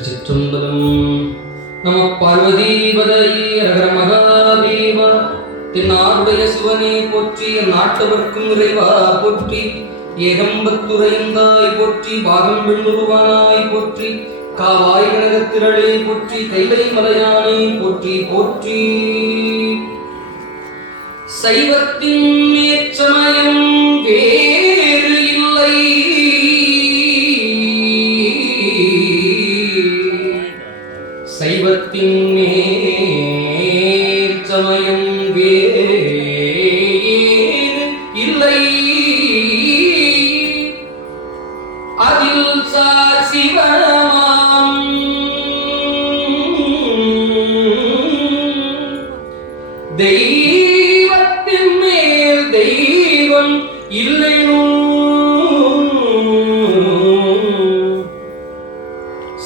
திருச்சிற்றம்பலம். நம பார்வதீபதையே அரகர மகாதேவா. தென்னாடுடைய சிவனே போற்றி, நாட்டவர்க்கும் இறைவா போற்றி, ஏகம்பத்துரையந்தாய் போற்றி, பாகம் வெண்ணுருவானாய் போற்றி, காவாய் கனகத்திரளே போற்றி, கைலை மலையானே போற்றி போற்றி. சைவத்தின் மேற்சமயம் வேறு இல்லை, சைவத்தின் மேற்சமயம் வேறு இல்லை, அதில் சார் சிவமாம் தெய்வத்தின் மேல் தெய்வம் இல்லைனும்,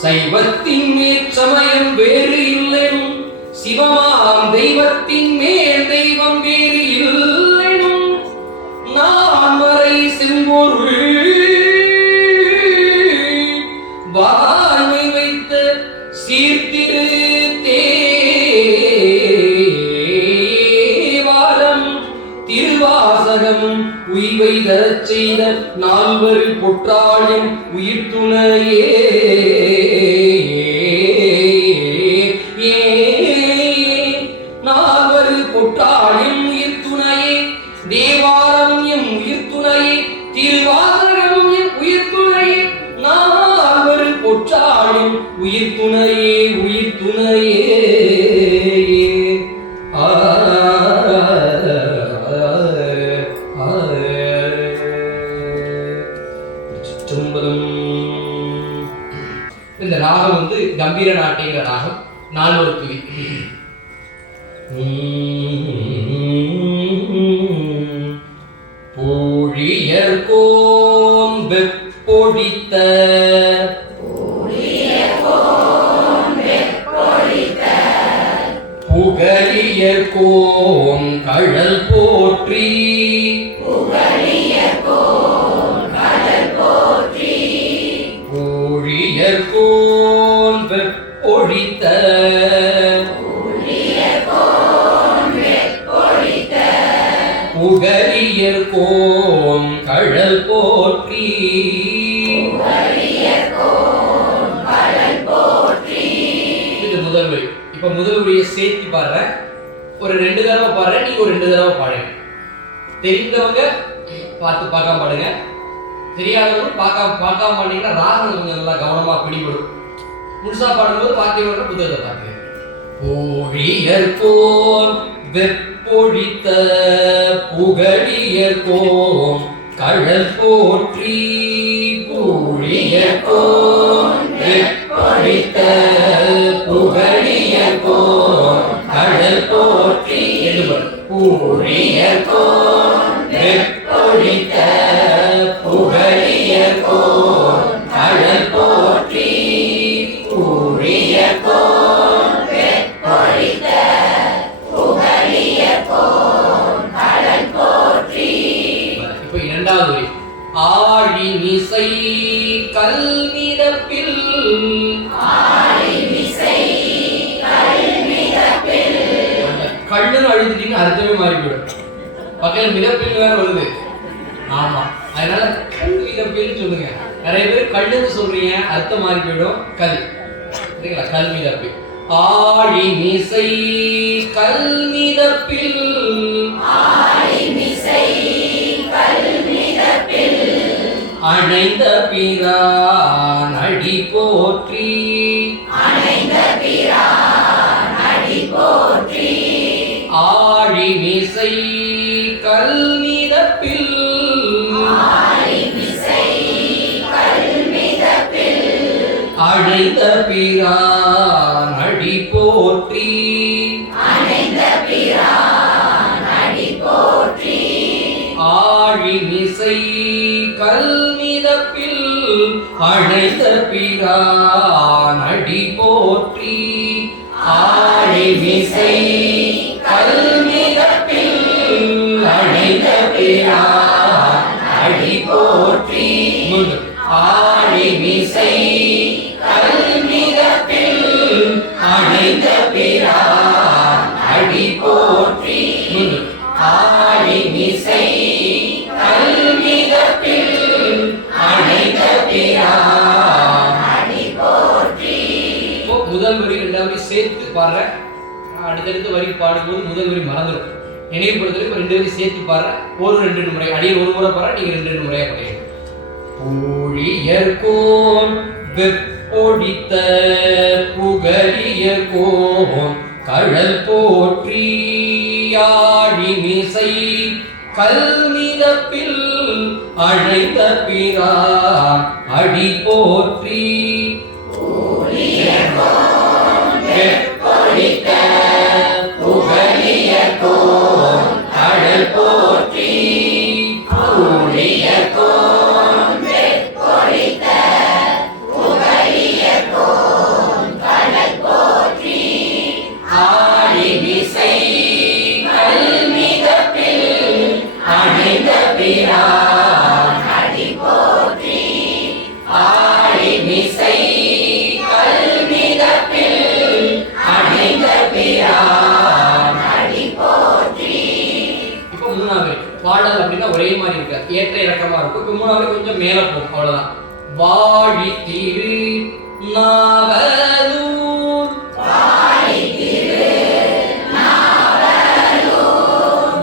சைவத்தின் மேற்சமயம் வேறு இல்லைனும், சிவமாம் தெய்வத்தின் மேல் தெய்வம் வேறு இல்லைனும், நான் வரை செம்பொருள் வாய்மை வைத்த சீர்திரு தேவாரம் திருவாசகம் உய்வை தரச் செய்த நால்வர் பொற்றாளின் உயிர் துணையே. நால்வர் பொற்றாளின் உயிர் துணையே, தேவாரம் எம் உயிர் துணையே, திருவாசகம் எம் உயிர் துணையே, நால்வர் பொற்றாளின் உயிர் துணையே உயிர் துணையே. இந்த ராகம் வந்து கம்பீர நாட்டிங்கிற ராகம், நால்வர் துதி. பொழியர்கோன் வெப்பொழித்த புகழியர்கோன் கழல் போற்றி, பொழியர்கோன் வெப்பொழித்த புகழியர்கோன் கழல் போற்றி. இது முதல் வரி. இப்ப முதல் வரியை சேர்த்து பாடுறேன், ஒரு 2 தடவை பாடுறேன், நீங்க ஒரு 2 தடவை பாடுங்க. தெரிந்தவங்க பார்த்து பார்க்காம பாடுங்க, தெரியாதவங்க பார்க்காம பாத்தீங்கன்னா ராகம் கொஞ்சம் நல்லா கவனமா பிடிபடும். முழுசா பாடும்போது பாத்தியோட புத்தகத்தை பார்த்து. பொழியர்கோன் வெப்பொழித்த புகழியர்கோன் கழல் போற்றி, பொழியர்கோன் வெப்பொழித்த புகழியர்கோன் கழல் போற்றி. பொழியர்கோன் வெப்பொழித்த புகழியர்கோன் கழல் போற்றி, பொழியர்கோன் வெப்பொழித்த புகழியர்கோன் கழல் போற்றி. இப்போ இரண்டாவது வரி. ஆழி மிசை கல்மிதப்பில், கல்லுன்னு அழுதுட்டீங்க அர்த்தமே மாறிவிடும். பக்கத்துல மிதப்பில் வேற வருது. ஆமா, அதனால கல் மிதப்பில் சொல்லுங்க. நிறைய பேர் கல்லுன்னு சொல்றீங்க, அர்த்தம் மாறி போயிடும். கல் சரிங்களா, கல் மிதப்பில். ஆழி மிசை கல்மிதப்பில், அணைந்த பிரான் அடி போற்றி, ஆழி மிசை கல்மிதப்பில், அணைந்த பிரான் அடி போற்றி, ஆழி மிசை கல்மிதப்பில், அணைந்த பிரான் அடி போற்றி, ஆழி மிசை கல்மிதப்பில், அணைந்த பிரான் அடி போற்றி. ஆழி மிசை கல்மிதப்பில் அடைந்த பிரான் அடி போற்றி ஆழிமிசை கல்மிதப்பில் அடைந்த பிரான் அடி போற்றி. முதல் வரி இரண்டாவது வரி சேர்த்து பாடுற, அடுத்தடுத்த வரி பாடும்போது முதல் வரி மறந்துடும். நினைவுபடுத்தல இப்ப ரெண்டு வரி சேர்த்து பாடுற, ஒரு ரெண்டு முறை அடியில் ஒரு முறை பாடுற, நீங்க ரெண்டு முறையா படிங்க. பூழியர்கோன் வெப்பொடித்த புகழியர்கோன் கழல் போற்றி ஆழிமிசை கல்மிதப்பில் அழைத்த பிரான் அடி போற்றி. வெப்பொடித்த புகழியர்கோன் கழல் போற்றி பாடல் அப்படின்னா ஒரே மாதிரி இருக்க ஏற்ற இறக்கமா இருக்கும். இப்ப மூணாவது கொஞ்சம் மேல போகும், அவ்வளவுதான். வாழி திரு நாவலூர்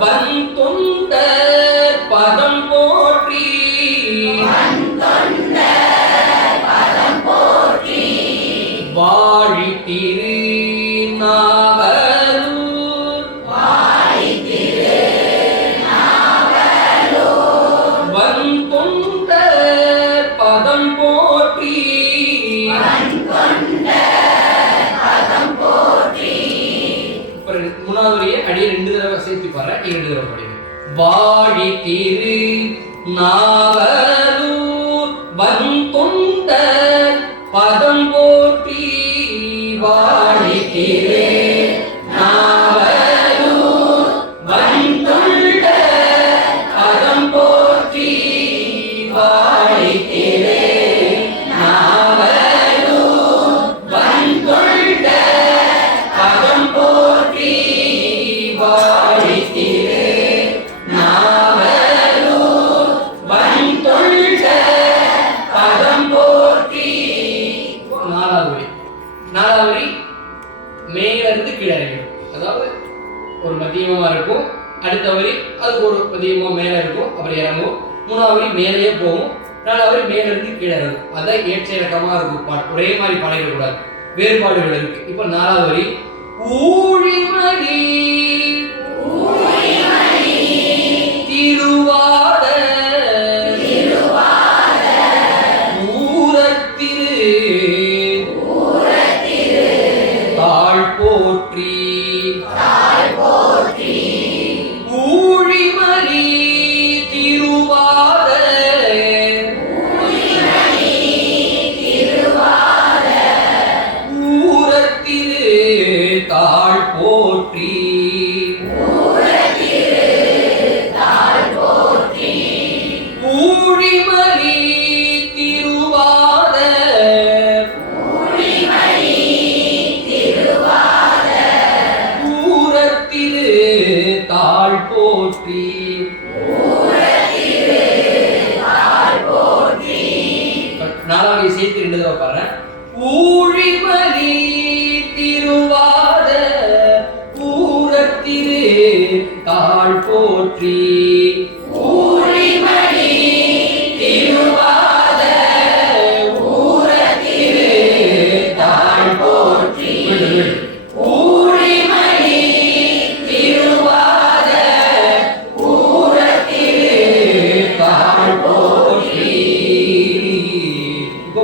வந்தொண்ட பதம் போற்றி வாழி திரு அடி ரெண்டு தடவை சேர்த்து பாரு, இரண்டு தடவை படிங்க. வாழி திரு நாவலூர் வந்தொண்ட பதம் போற்றி வாழி திரு நாவலூர் வந்தொண்ட பதம் போற்றி வாழி திரு மேல இருந்து கீழே இறங்கிடும். அதாவது ஒரு மத்தியமா இருக்கும், அடுத்த வரி அது ஒரு மத்தியமா மேல இருக்கும், அப்படி இறங்கும். மூணாவது வரி மேலேயே போகும், நாலாவது வரி மேல இருந்து கீழே இறங்கும். அதான் ஏற்ற இறக்கமா இருக்கும். ஒரே மாதிரி பாடிடக்கூடாது, வேறுபாடுகள் இருக்கு. இப்ப நாலாவது வரி ஊழிமணி திருவாத போற்றி ஊழிமணி திருவாத ஊரத்திரு தாழ் போற்றி ஊழிமணி திருவாத தாழ் போற்றி நாலாவது சேர்த்து ரெண்டு தடவை பாரு. ஊழிமணி திருவாத ஊரத்திரு தாழ் போற்றி ஊழிமணி திருவாத ஊரத்திரு தாழ் போற்றி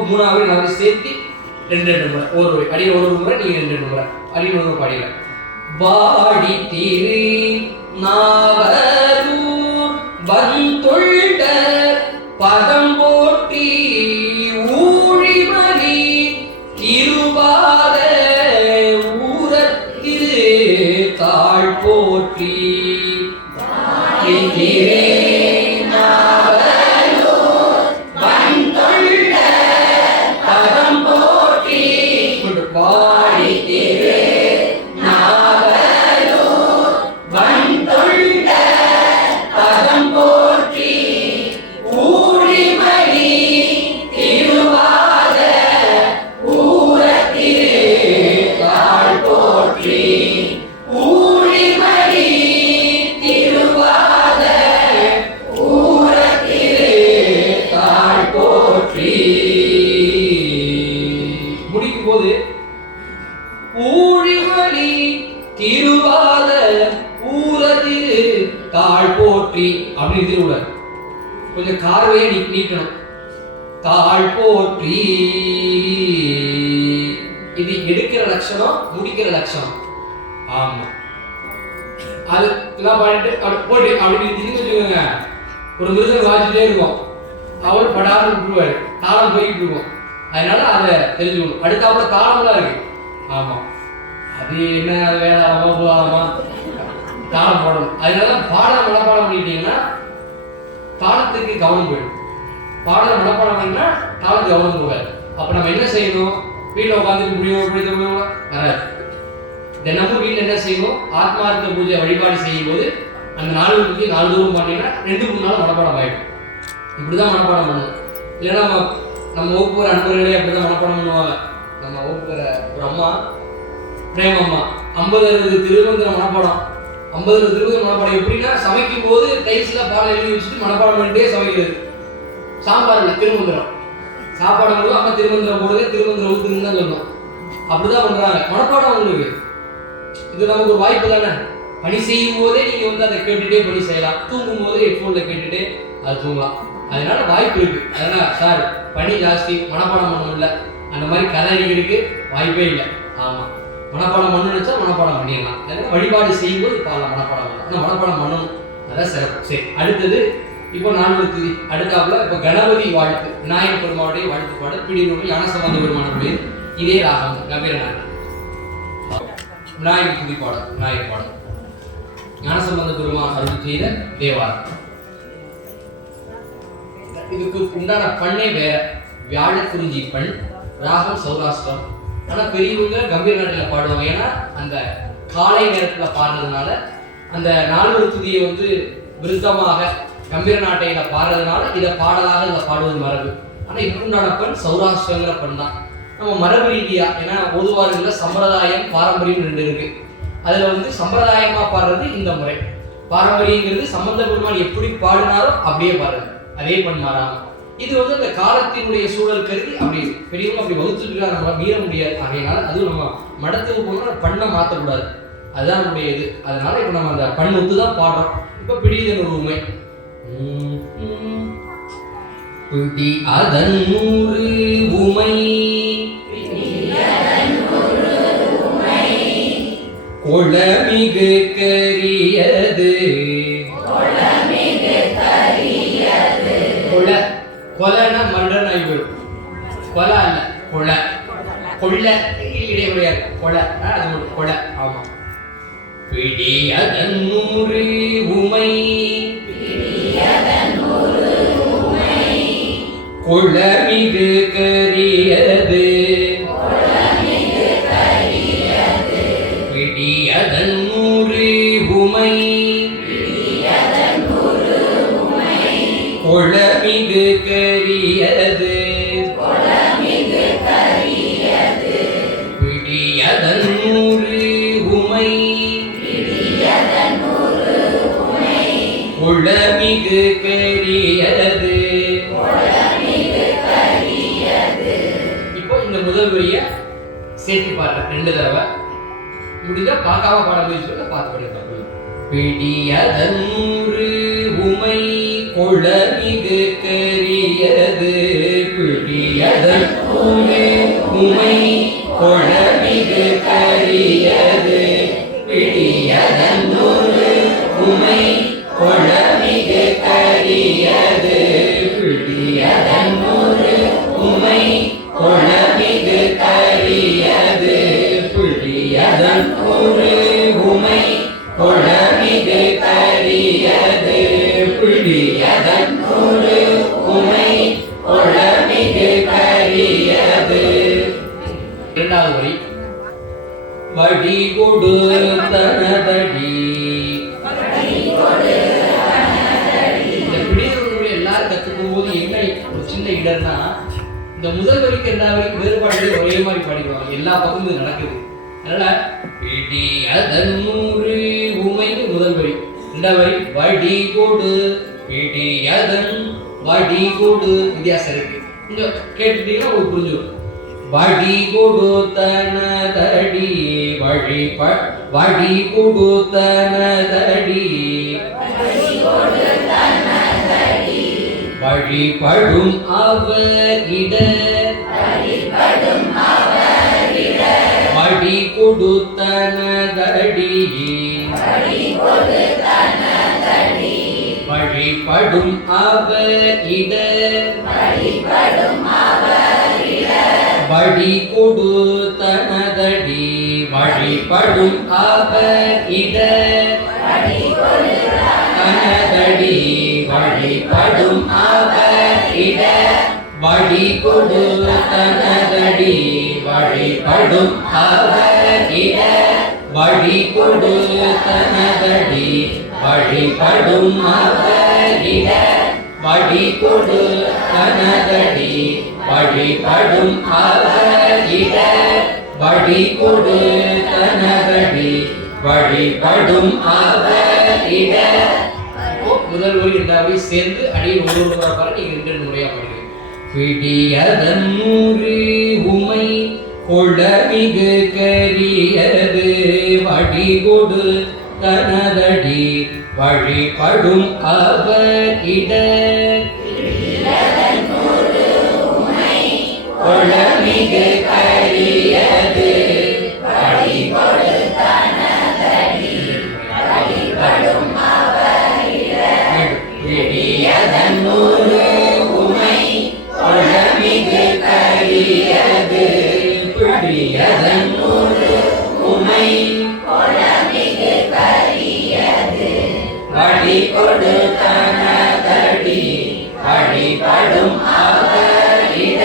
மூணாவது நாலு சேர்த்து ரெண்டு ரெண்டு முறை ஒரு அடியில் ஒரு முறை நீங்க ரெண்டு ரெண்டு முறை அடியில் ஒரு பாடியில வாடி திரு நாவலூர் வந்தொண்ட பதம் போற்றி ஊழிமணி திருவாத ஊரத்திரு தாழ் போற்றி வாடி திரு போற்றி. முடிக்கும் போது ஊழிமணி திருவாத ஊரதிரு தாழ் போற்றி அப்படின்னு திருவிழா கொஞ்சம் கார்வையை நீக்கணும். தாழ் போற்றி இது எடுக்கிற லட்சணம், முடிக்கிற லட்சணம். ஆமா அது எல்லாம் பாடிட்டு போட்டு அப்படின்னு வச்சுக்கோங்க. ஒரு மிருதம் வாசிட்டே இருக்கும், அவள் படாமல் விட்டுருவாரு, தாளம் போயிட்டு இருக்கும். அதனால அதை தெரிஞ்சுக்கணும். அடுத்தாப்புல தாளம்லாம் இருக்கு. ஆமா அது என்ன வேதாளமா பூதாளமா தாளம் போடணும். அதனால பாடல் மனப்பாடம் பண்ணிட்டீங்கன்னா தாளத்துக்கு கவனம் போயிடும். பாடல் மனப்பாடம் பண்ணா தாளத்துக்கு கவனம் போகாது. அப்ப நம்ம என்ன செய்யணும்? வீட்டில் உட்காந்துட்டு முடியும் வராது. தினமும் வீட்டில் என்ன செய்யணும்? ஆத்மார்த்த பூஜை வழிபாடு செய்யும் போது அந்த 4 தூரம் பண்ணீங்கன்னா 2-3 நாள் மனப்பாடம் ஆயிடும். இப்படிதான் மனப்பாடம் பண்ணணும். இல்லைன்னா நம்ம வகுப்புற அன்பர்களே அப்படிதான் மனப்பாடம் பண்ணுவாங்க. நம்ம வகுப்புற ஒரு அம்மா பிரேமம்மா 50-60 திருமந்திர மனப்பாடம். 50 திருமந்திர மனப்பாடம் எப்படின்னா சமைக்கும் போது டைஸ்ல பால் எழுதி வச்சுட்டு மனப்பாடம் பண்ணிட்டே சமைக்கிறது. சாம்பார்ல திருமந்திரம் சாப்பாடு போது அம்மா திருமந்திரம் போடுங்க, திருமந்திரம் ஊத்துன்னு தான் சொல்லணும். அப்படிதான் பண்றாங்க மனப்பாடம். உங்களுக்கு இது நமக்கு ஒரு வாய்ப்பு தானே. பணி செய்யும் போதே நீங்க அதை கேட்டுட்டே பணி செய்யலாம். தூங்கும் போதே ஹெட்போன்ல கேட்டுட்டு அது தூங்கலாம். அதனால வாய்ப்பு இருக்கு. அதனால சார் பணி ஜாஸ்தி மனப்பாடம் பண்ணணும்ல, அந்த மாதிரி கதை அடிக்கிறதுக்கு வாய்ப்பே இல்லை. ஆமா மனப்பாடம் பண்ணணும்னு நினைச்சா மனப்பாடம் பண்ணிடலாம். அதனால வழிபாடு செய்யும் போது பாடலாம் மனப்பாடம் பண்ணலாம். ஆனால் மனப்பாடம் பண்ணணும், அதான் சிறப்பு. சரி, அடுத்தது இப்போ 4 துதி. அடுத்தாப்புல இப்போ கணபதி வாழ்த்து, விநாயகர் பெருமானுடைய வாழ்த்து பாடல். பிடிநூல் ஞானசம்பந்த பெருமானுடைய இதே ராகம் கம்பீரநாதன். விநாயகர் துதி பாடல், விநாயகர் பாடல், ஞானசம்பந்த பெருமான் அருள் செய்த தேவாரம். இதுக்கு உண்டான பண்ணே வேற, வியாழ குறிஞ்சி பண், ராகம் சௌராஷ்டிரம். ஆனா பெரியவங்க கம்பீர நாட்டில் பாடுவாங்க. ஏன்னா அந்த காலை நேரத்துல பாடுறதுனால அந்த 4 துதியை விருத்தமாக கம்பீர நாட்டையில பாடுறதுனால இதை பாடலாக இதை பாடுவது மரபு. ஆனா இதுக்கு உண்டான பண் சௌராஷ்டிரங்கிற பண் தான். நம்ம மரபு ரீதியா, ஏன்னா பொதுவாக சம்பிரதாயம் பாரம்பரியம் 2 இருக்கு. அதுல சம்பிரதாயமா பாடுறது இந்த முறை. பாரம்பரியங்கிறது சம்பந்த பெருமான் எப்படி பாடினாரோ அப்படியே பாடுறது, அதே பண் மாறாம. இது அந்த காலத்தினுடைய சூழல் கருதி அப்படி பெரியவங்க அப்படி வகுத்துட்டு நம்ம மீற முடியாது. அதனால அதுவும் நம்ம மடத்துக்கு போனா பண்ணை மாற்றக்கூடாது, அதுதான் நம்முடைய இது. அதனால இப்ப நம்ம அந்த பண் ஒத்து தான் பாடுறோம். இப்ப பிடிதன் ஒரு உண்மை பிடி அதன் 100 உமை கொளமிகு கரியது. கொலைனா மர்டர் ஆகி போயிடும். கொலை அல்ல, கொலை. கொள்ள இடைமுறையாது, கொலை அது ஒரு கொலை. ஆமா. பிடி அதன் 100 உமை கொளமிகு கரியது. பிடி அதன் 100 உமை கொளமிகு கரியது. பிடியதன் 100 உமை கொளமிகு கரியது. இப்போ இந்த முதல் வரியை சேர்த்து பாடுறேன் 2 தடவை. முடிஞ்சா பார்க்காம பாட முயற்சி பார்த்து படிக்க. பிடியதன் 100 உமை கொளமிகு கரியது. பிடியதன் 100 உமை கொளமிகு கரியது. பிடியதன் 100 உமை கொளமிகு கரியது. பிடியதன் 100 உமை கொளமிகு கரியது. பிடியதன் 100 உமை கொளமிகு கரியது. பிடியதன் 100 உமை கொளமிகு கரியது. 2வது வரி வடி கொடு தனதடி. இந்த பிடிதனுடைய எல்லாரும் கத்துக்கும் போது என்ன ஒரு சின்ன இடர்னா, இந்த முதல் வரிக்கு 2வது வரைக்கும் வேறுபாடுகள் ஒரே மாதிரி பாடிடுவாங்க. எல்லா பக்கமும் இது நடக்குது. அதனால பிடியதன் 100 உமை முதல் வரி, 2வது வரி வடி கொடு. பிடியதன் வடி கொடு வித்தியாசம் இருக்கு. இங்க கேட்டுட்டீங்கன்னா உங்களுக்கு புரிஞ்சிடும். வடி கொடுத்தனதடி வடி கொடுத்தனதடி வழிபடும் அவரிட வடி கொடுத்தனதடி வழிபடும் அவரிட வழி கொடுத்தனதடி வழிபடும் அவரிட தனதடி வழிபடும் அவரிட வழி கொடுத்தனதடி வழிபடும் அவரிட வழி கொடுத்தனதடி வழிபடும் அவரிட வழி கொடுத்தனதடி வழிபடும் அவரிட வழி கொடுத்தனதடி வழிபடும் அவரிட. முதல் வரி இரண்டாவது சேர்ந்து அடியில் ஒரு முறை பாரு, நீங்க ரெண்டு முறையா பாடுங்க. பிடியதன் நூறு உமை கொளமிகு கரியது வடி கொடு தனதடி வழிபடும் அவரிட கொளமிகு கரியது வடி கொடு தனதடி வழிபடும் அவரிட பிடியதன் நூறு உமை கொளமிகு கரியது பிடியதன் நூறு உமை கொளமிகு கரியது வடி கொடு தனதடி வழிபடும் அவரிட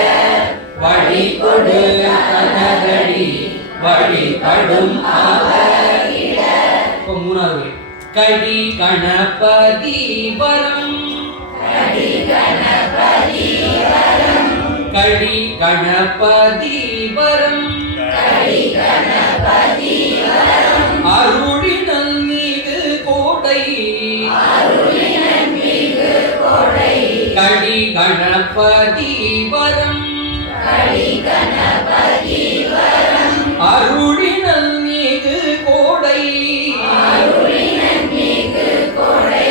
வழி கொடு தனதடி வழிபடும் அவரிட. இப்போ மூணாவது கடி கணபதி வரம் கடி கணபதி வரம் கடி கணபதி வரம் கடி கணபதி வரம் அருளினல் மீது கோடை அருளினல் மீது கோடை கடி கணபதி வரம் கடி கணபதி வரம் அருளினல் மீது கோடை அருளினல் மீது கோடை.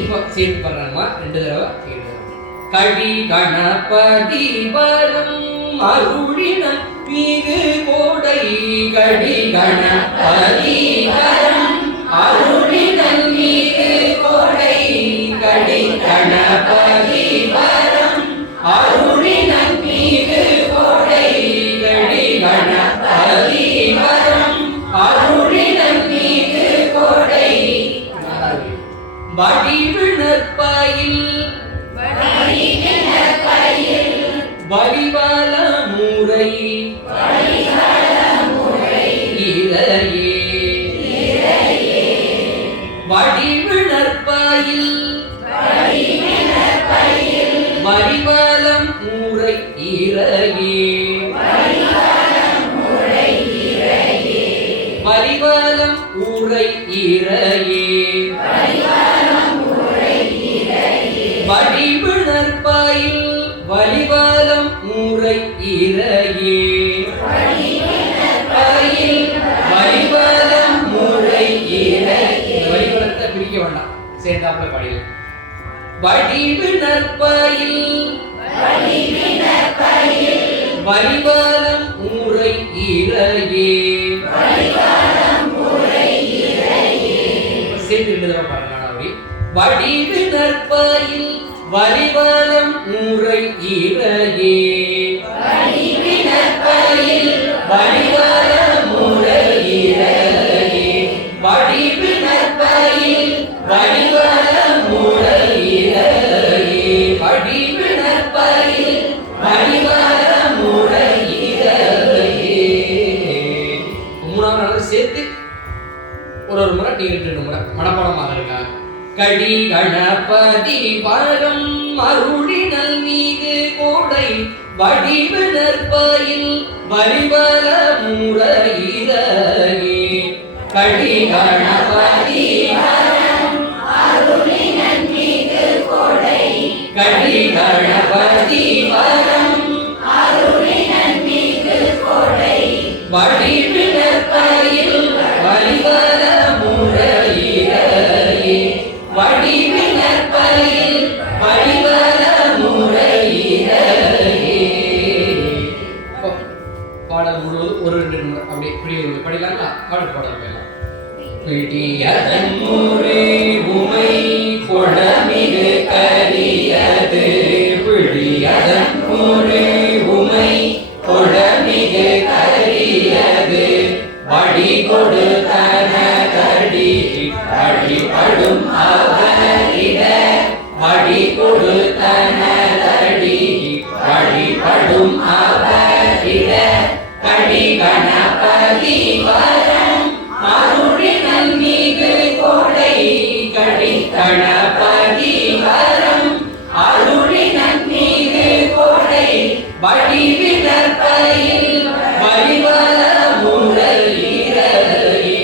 இப்போ சேர்த்து பண்றாங்கம்மா ரெண்டு தடவை கேளுங்க. கடி கணபதி வரம் அருளினல் மீது கோடை கடி கணபதி வரம் அருளினல் மீது கோடை கடி கணபதி வரம் அருளினல் மீது கோடை கடி கணபதி வரம் அருளினல் மீது கோடை. வடிவினற்பயில் வடிவால முறை இறையே வடிவினற்பயில் வடிவாலம் முறை இறையே வடிவாலம் உரை இறையே வடிவினற்பயில் வடிவாலம் முறை இறையே வடிவாலம் முறை இறையே. வடிவலத்தை பிரிக்க வேண்டாம், சேர்ந்தாப்புல பாடியது. வடிவினற்பயில் வடிவாலம் முறை இறையே சேர்த்து ரெண்டு தடவை பாருங்க. வடிவினற்பயில் வடிவாலம் முறை இறையே வடிவினற்பயில் வடிவாலம் முறை இறையே வடிவினற்பயில் வடிவாலம் முறை இறையே வடிவினற்பயில் வடிவாலம் முறை இறையே. மூணாவது நாள் சேர்த்து ஒரு முறை நீங்க ரெண்டு முறை மனப்பாடமாக இருக்கா. கடி கணபதி வரம் அருளினல் மீது கோடை வடிவினற்பயில் வடிவல முறையிறையே கடி கணபதி வரம் அருளினல் மீது கோடை கடி கணபதி வரம் ஒரு 2 முறை அப்படியே இப்படி ஒரு படிக்கலாங்களா? பாட்டு பாடலாம் போயிடலாம். பிடியதன் முறை உமை பொழமிகு கரியது, பிடியதன் முறை உமை பொழமிகு கரியது, வடி கொடுத்தன கடி வழிபடும் அவரிட, வடி கொடுத்தன கடி வழிபடும் அவரிட, கடி கணபதி வரம் அருளினல் மிகு கொடை, கடி கணபதி வரம் அருளினல் மிகு கொடை, வடிவினர் பயில் வழிவர முறையிறையே,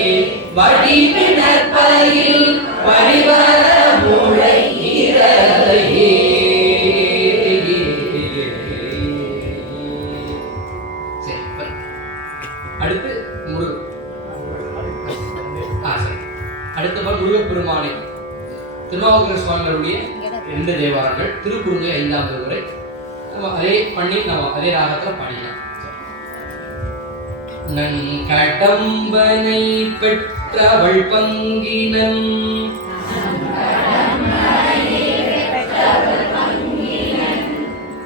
வடிவினர் பயில் வழிவர முறையிறையே. அடுத்து அடுத்த முருகப்பெருமானை திருநாவுக்கரசு சுவாமிகளுடைய 2 தேவாரங்கள், திருக்குறுங்கை 5வது முறை. நம்ம அதே பண்ணி நம்ம அதே ராகத்தில் பாடிக்கலாம். நன்கடம்பனை பெற்றவள் பங்கினன்,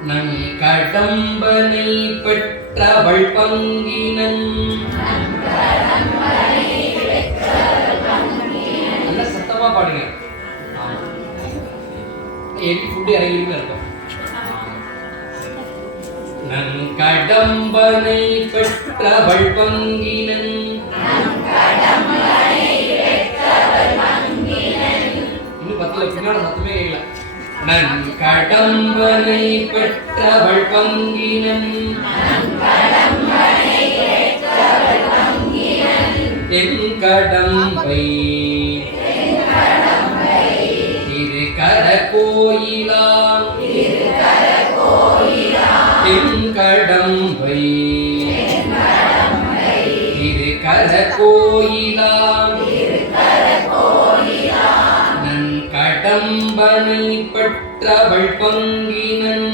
நன்கடம்பனை பெற்றவள் பங்கினன், நல்ல சத்தமா பாடுங்க. எப்படி ஃபுட்டு இறங்கிட்டு இருக்கும். நன்கடம்பனை பெற்றவள் பங்கினன், இன்னும் 10 பின்னால சத்தமே இல்லை. நன்கடம்பனை பெற்றவள் பங்கினன், என் கடம்பை திருக்கர கோயிலான், என் கடம்பை திருக்கர கோயிலான், நன் கடம்பனை பெற்றவள் பங்கினன்,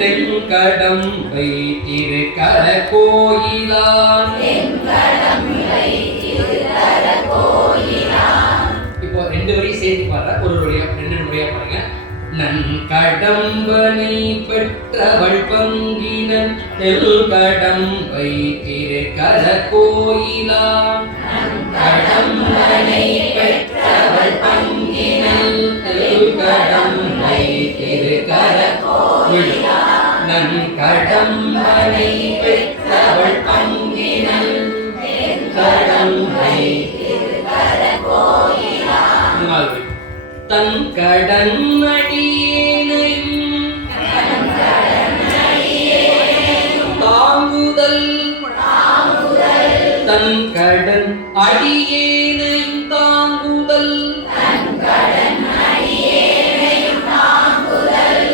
தென்கடம்பை திருக்கர கோயிலான். இப்போ 2 வரி சேர்த்து பாடுற, ஒரு வரியா 2 முறையா பாருங்க. நன்கடம்பனை பெற்றவள் பங்கினன், தென்கடம்பை திருக்கர கோயிலான், கடம்பனை பெற்றவள் பங்கினன், தென்கடம்பை திருக்கர கோயிலான், நன்கடம்பனை பெற்றவள் பங்கினன், தென்கடம்பை திருக்கர கோயிலான். தன் கடன் அடியேனையும் தாங்குதல், தன் கடன் அடியேனையும் தாங்குதல்,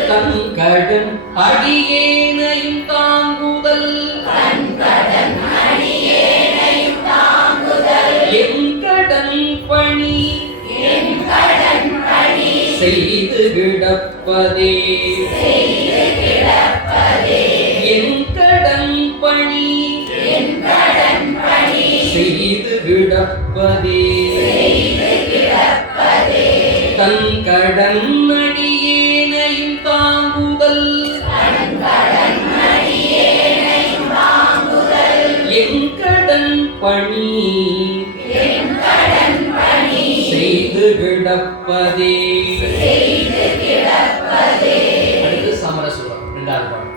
தன் கடன் அடியேனையும் தாங்குதல், என் கடன் பணி செய்து கிடப்பதே, என் கடன் பணி செய்து கிடப்பதே, தன் கடன் அடியேனையும் தாங்குதல், என் கடன் பணி செய்து கிடப்பதே. அடுத்து சமரசூரம் 2வது பாடல்.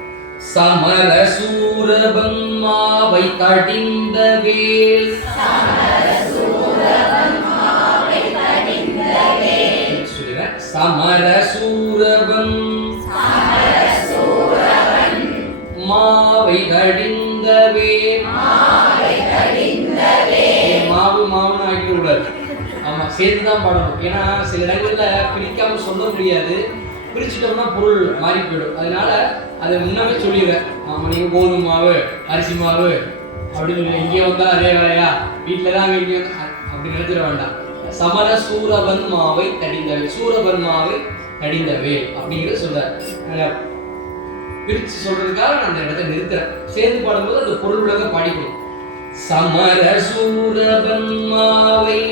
சமரசூரபன்மாவை தடிந்த வேல், சமரசூரபன் மாவை தடிந்த வேல், மாவு மாவுன்னு ஆகிட்டு கூடாது. ஆமா, சேர்த்து தான் பாடணும். ஏன்னா சில இடங்கள்ல பிரிக்காம சொல்ல முடியாது, பிரிச்சுட்டோம்னா பொருள் மாறி போயிடும். அதனால அதை முன்னமே சொல்லிடுறேன். ஆமா, நீங்க கோதுமை மாவு அரிசி மாவு அப்படின்னு இங்கே வந்தா அதே வேலையா, வீட்டில தான் இங்கே அப்படி நினைச்சிட வேண்டாம். சமர சூரபன் மாவை தடிந்தவே, சூரபன் மாவை தடிந்தவே அப்படிங்கிறது சொல்றாரு. பிரிச்சு சொல்றதுக்காக நான் அந்த இடத்தை நிறுத்துறேன். சேர்ந்து பாடும்போது அந்த பொருள் விளங்க பாடிக்கணும். சமர சூரபன்மாவை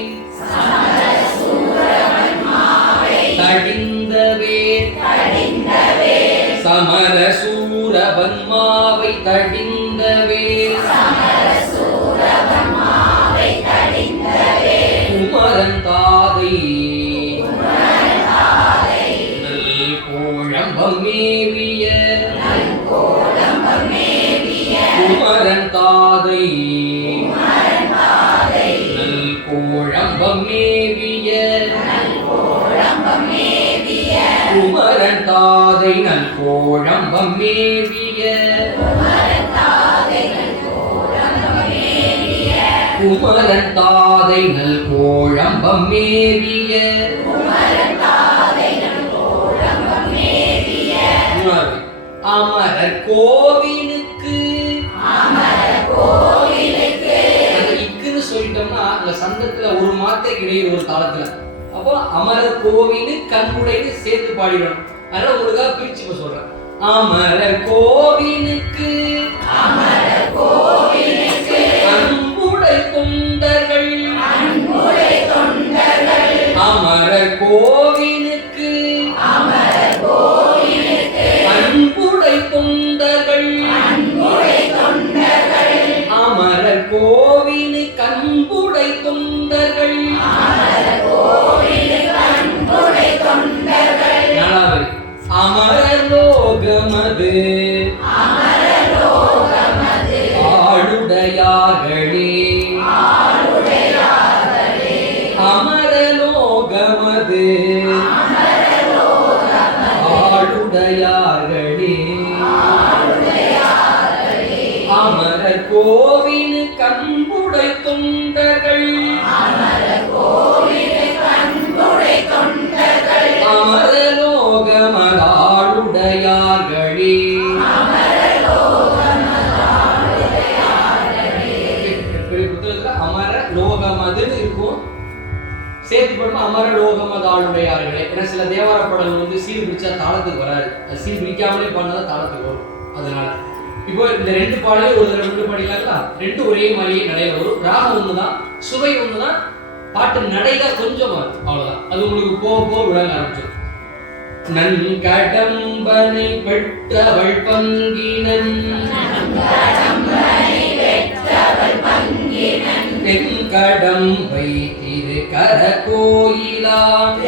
தடிந்தவே சமர சூரபன்மாவை தடிந்தவே குமரன் தாதை நல் கோழம்பம் மேவிய குமரன் தாதை நல் கோழம்பம் மேவிய குமரன் தாதை நல் கோழம்பம் மேவிய குமரன் தாதை நல் கோழம்பம் மேவிய அமரர் கோவிலுக்கு அந்த இக்குன்னு சொல்லிட்டோம்னா அந்த சந்தத்துல ஒரு மாத்தை கிடையாது ஒரு காலத்துல. அப்போ அமரர் கோவிலு கண்புடைன்னு சேர்த்து பாடிடணும். அதனால உங்களுக்காக பிரிச்சு இப்ப சொல்றேன். அமரர் கோவிலுக்கு அன்புடை தொண்டர்கள் அமரர் கோவிலுக்கு அன்புடை தொண்டர்கள் அமரர் கோவிலு கண்புடை தொண்டர்கள் நாலாவது அமரர் லோகமது ஆளுடையார்களே அமரலோகமது ஆளுடையார்களே அமரர் கோவிலு கண்புடை தொண்டர்கள் அமரலோகமதாளுடையார்களே அமர லோகமதுன்னு இருக்கும். சேர்த்து போடுமா அமர லோகமதாளுடையார்களே. ஏன்னா சில தேவார பாடல்கள் வந்து சீர் பிடிச்சா தாளத்துக்கு வராது. அது சீர் பிடிக்காமலே பாடினா தாளத்துக்கு வரும். அதனால இப்போ இந்த ரெண்டு பாடலையும் ஒரு தடவை மட்டும் படிக்கலாங்களா? ரெண்டு ஒரே மாதிரியே நடையில வரும். ராகம் ஒண்ணுதான், சுவை ஒண்ணுதான், பாட்டு நடைதான் கொஞ்சம் மாறும். அவ்வளவுதான். அது உங்களுக்கு போக போக விளங்க ஆரம்பிச்சிடும். நன்கடம்பனை பெற்றவள் பங்கினன் தென்கடம்பை திருக்கர கோயிலான்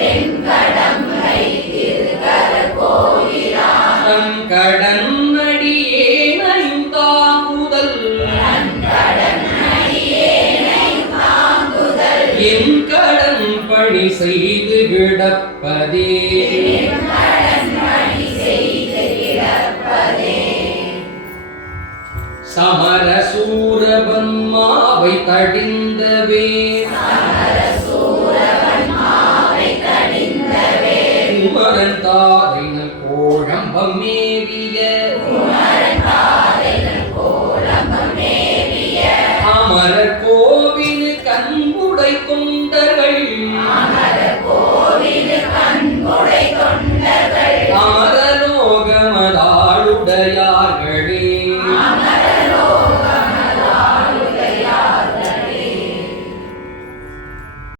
தன் கடன் அடியேனையும் தாங்குதல் என் கடன் பணி செய்து கிடப்பதே சமர சூரபன்மாவை தடிந்தவே குமரன் தாதை நல் கோழம்பம் மேவிய